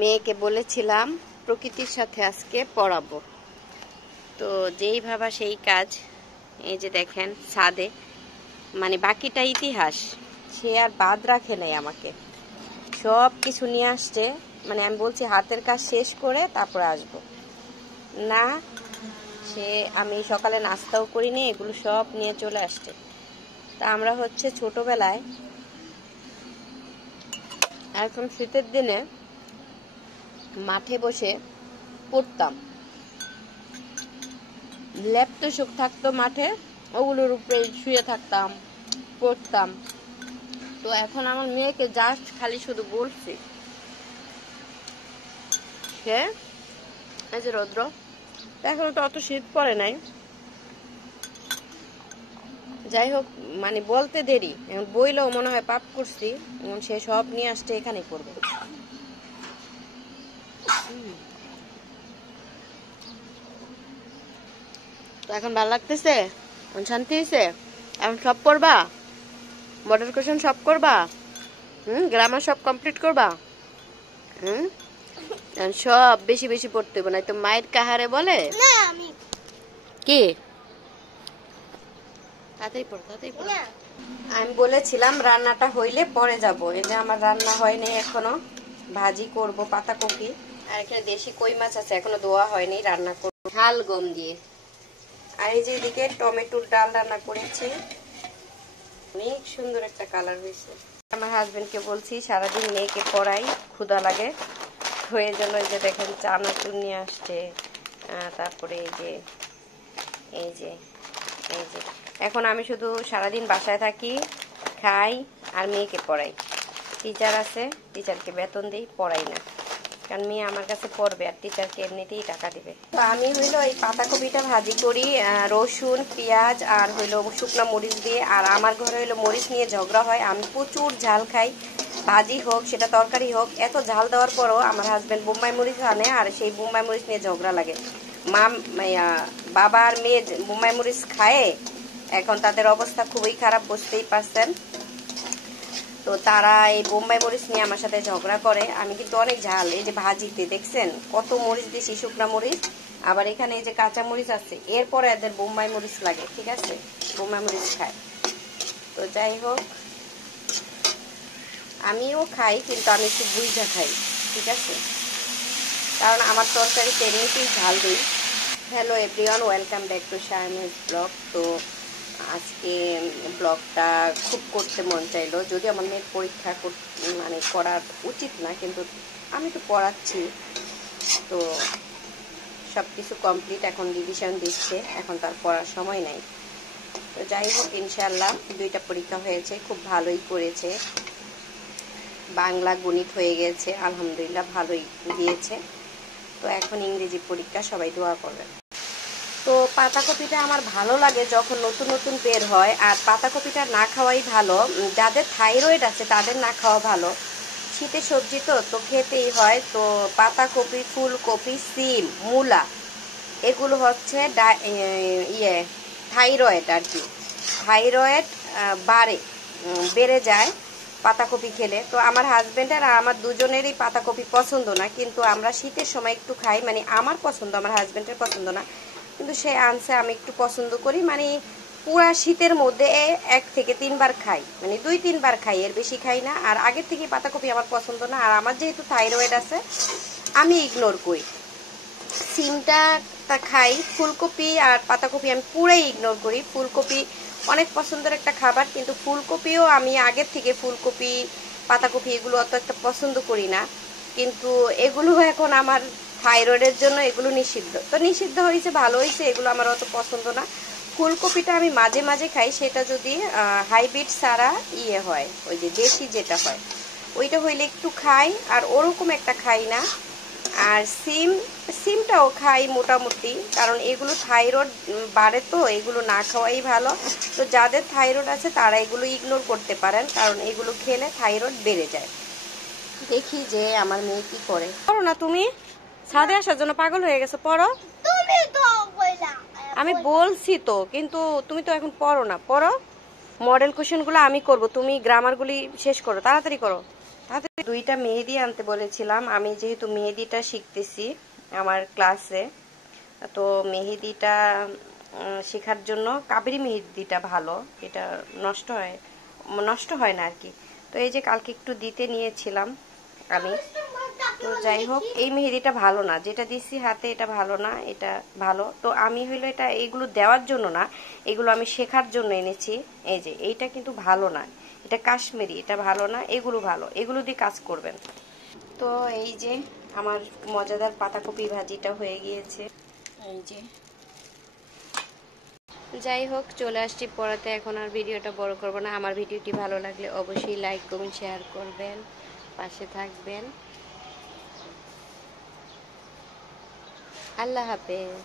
মেয়েকে বলেছিলাম প্রকৃতির সাথে আজকে পড়াবো, তো যেই ভাবা সেই কাজ। এই যে দেখেন ছাদে, মানে বাকিটা ইতিহাস, সে আর বাদ রাখে নাই, আমাকে সব কিছু নিয়ে আসছে। মানে আমি বলছি হাতের কাজ শেষ করে তারপরে আসবো না, সে আমি সকালে নাস্তাও করিনি, এগুলো সব নিয়ে চলে আসছে। তা আমরা হচ্ছে ছোটবেলায় এখন শীতের দিনে মাঠে বসে পড়তাম, ল্যাপ তো শোক থাকতো মাঠে, ওগুলোর উপরে শুয়ে থাকতাম, পড়তাম। তো এখন আমার মেয়েকে জাস্ট খালি শুধু বলছি, সে এই যে রৌদ্র, এখন তো অত শীত পড়ে নাই, যাই হোক মানে বলতে দেরি, বইলেও মনে হয় পাপ করছি, সে সব নিয়ে আসছে এখানে করবে। তো এখন ভালো লাগতেছে, শান্তি হয়েছে, এখন সব পড়বা, মডেল কোশ্চেন সব করবা, গ্রামার সব কমপ্লিট করবা, সব বেশি বেশি পড়তে হবে, না তো মায়ের কাহারে বলে কি তাড়াতাড়ি পড়ো তাড়াতাড়ি পড়ো। আমি বলেছিলাম রান্নাটা হইলে পরে যাব, এই যে আমার রান্না হয়নি এখনো, ভাজি করব পাতাকপি, আর এখানে দেশি কই মাছ আছে এখনো ধোয়া হয়নি, রান্না করব ঝাল গম দিয়ে। আর এই যে এদিকে টমেটোর ডাল রান্না করেছি, অনেক সুন্দর একটা কালার হয়েছে। আমার হাজবেন্ডকে বলছি সারাদিন মেয়েকে পড়াই, ক্ষুধা লাগে, তো এই জন্য এই যে দেখেন চানাচুর নিয়ে আসছে, তারপরে এই যে এই যে এই যে এখন আমি শুধু সারাদিন বাসায় থাকি, খাই আর মেয়েকে পড়াই। টিচার আছে, টিচারকে বেতন দিই, পড়াই না, কারণ মেয়ে আমার কাছে পড়বে আর টিচারকে এমনিতেই টাকা দিবে। তো আমি হইলো এই পাতাকপিটা ভাজি করি রসুন পেঁয়াজ আর হইলো শুকনো মরিচ দিয়ে, আর আমার ঘরে হইলো মরিচ নিয়ে ঝগড়া হয়, আমি প্রচুর ঝাল খাই, ভাজি হোক সেটা তরকারি হোক, এত ঝাল দেওয়ার পরও আমার হাজবেন্ড বোম্বাই মরিচ আনে, আর সেই বোম্বাই মরিচ নিয়ে ঝগড়া লাগে। বাবা আর মেয়ে বোম্বাই মরিচ খায়, এখন তাদের অবস্থা খুবই খারাপ, বুঝতেই পারছেন। তো তারা এই বোম্বাই মরিচ নিয়ে আমার সাথে ঝগড়া করে। আমি কিন্তু অনেক ঝাল, এই যে ভাজিতে দেখছেন কত মরিচ দিয়েছি, শুকনা মরিচ, আবার এখানে এই যে কাঁচা মরিচ আছে, এরপরে এদের বোম্বাই মরিচ লাগে, ঠিক আছে, বোম্বাই মরিচ খায়। তো যাই হোক আমিও খাই, কিন্তু আমি একটু বুঝা খাই, ঠিক আছে, কারণ আমার তরকারিতে এমনিতেই ঝাল দিই। Hello everyone, welcome back to Shahnaz blog. তো আজকে ব্লগটা খুব করতে মন চাইলো, যদি আমার মেয়ের পরীক্ষা মানে করার উচিত না, কিন্তু আমি তো পড়াচ্ছি, তো সব কিছু কমপ্লিট, এখন রিভিশন দিচ্ছে, এখন তার পড়ার সময় নাই। তো যাই হোক ইনশাল্লাহ 2টা পরীক্ষা হয়েছে, খুব ভালোই করেছে, বাংলা গণিত হয়ে গেছে, আলহামদুলিল্লাহ ভালোই দিয়েছে। তো এখন ইংরেজি পরীক্ষা, সবাই দোয়া করবেন। তো পাতাকপিটা আমার ভালো লাগে যখন নতুন নতুন বের হয়, আর পাতাকপিটা না খাওয়াই ভালো, যাদের থাইরয়েড আছে তাদের না খাওয়া ভালো, শীতের সবজি তো খেতেই হয়। তো পাতাকপি, ফুলকপি, সিম, মূলা, এগুলো হচ্ছে থাইরয়েড আর কি, থাইরয়েড বেড়ে যায় পাতাকপি খেলে। তো আমার হাজবেন্ড আর আমার দুজনেরই পাতাকপি পছন্দ না, কিন্তু আমরা শীতের সময় একটু খাই, মানে আমার পছন্দ, আমার হাজবেন্ডের পছন্দ না, কিন্তু সে আনছে, আমি একটু পছন্দ করি, মানে পুরা শীতের মধ্যে 1 থেকে 3 বার খাই, মানে 2-3 বার খাই, এর বেশি খাই না। আর আগের থেকে পাতাকপি আমার পছন্দ না, আর আমার যেহেতু থাইরয়েড আছে আমি ইগনোর করি, সিমটা খাই, ফুলকপি আর পাতাকপি আমি পুরাই ইগনোর করি। ফুলকপি অনেক পছন্দের একটা খাবার, কিন্তু ফুলকপিও আমি আগের থেকে ফুলকপি পাতাকপি এগুলো অত একটা পছন্দ করি না, কিন্তু এগুলো এখন আমার থাইরয়েডের জন্য এগুলো নিষিদ্ধ। তো নিষিদ্ধ হয়েছে, ভালো হয়েছে, এগুলো আমার অত পছন্দ না। ফুলকপিটা আমি মাঝে মাঝে খাই, সেটা যদি হাইব্রিড ছাড়া হয়, ওই যে দেশি যেটা হয় ওইটা হইলে একটু খাই, আর ওরকম একটা খাই না। আর সিমটাও খাই মোটামুটি, কারণ এগুলো থাইরয়েড বাড়ে, তো এগুলো না খাওয়াই ভালো। তো যাদের থাইরয়েড আছে তারা এগুলো ইগনোর করতে পারেন, কারণ এগুলো খেলে থাইরয়েড বেড়ে যায়। দেখি যে আমার মেয়ে কি করে। পড়ো না তুমি, ছাদে আসার জন্য পাগল হয়ে গেছো, পড়ো। আমি বলছি তো, কিন্তু তুমি তো এখন পড়ো না, পড়ো। মডেল কোশ্চেনগুলো আমি করব, তুমি গ্রামারগুলি শেষ করো, তাড়াতাড়ি করো, তাড়াতাড়ি। 2টা মেহেদি আনতে বলেছিলাম। আমি যেহেতু মেহেদিটা শিখতেছি আমার ক্লাসে, তো মেহেদিটা শেখার জন্য কাবেরি মেহেদিটা ভালো, এটা নষ্ট হয় না আর কি। তো এই যে কালকে একটু দিতে নিয়েছিলাম আমি। তো যাই হোক, এই মেহেদিটা ভালো না, যেটা দিছি হাতে এটা ভালো না, এটা ভালো। তো আমি হইলো এটা এইগুলো দেওয়ার জন্য না, এগুলো আমি শেখার জন্য এনেছি। এই যে এইটা কিন্তু ভালো না, এটা কাশ্মীরি, এটা ভালো না, এগুলো ভালো, এগুলো দিয়ে কাজ করবেন। তো এই যে আমার মজাদার পাতাকপি ভাজিটা হয়ে গিয়েছে। এই যে যাই হোক, চলে আসছি পড়াতে। এখন আর ভিডিওটা বড় করব না। আমার ভিডিওটি ভালো লাগলে অবশ্যই লাইক করবেন, শেয়ার করবেন, পাশে থাকবেন। আল্লাহ হাফেজ।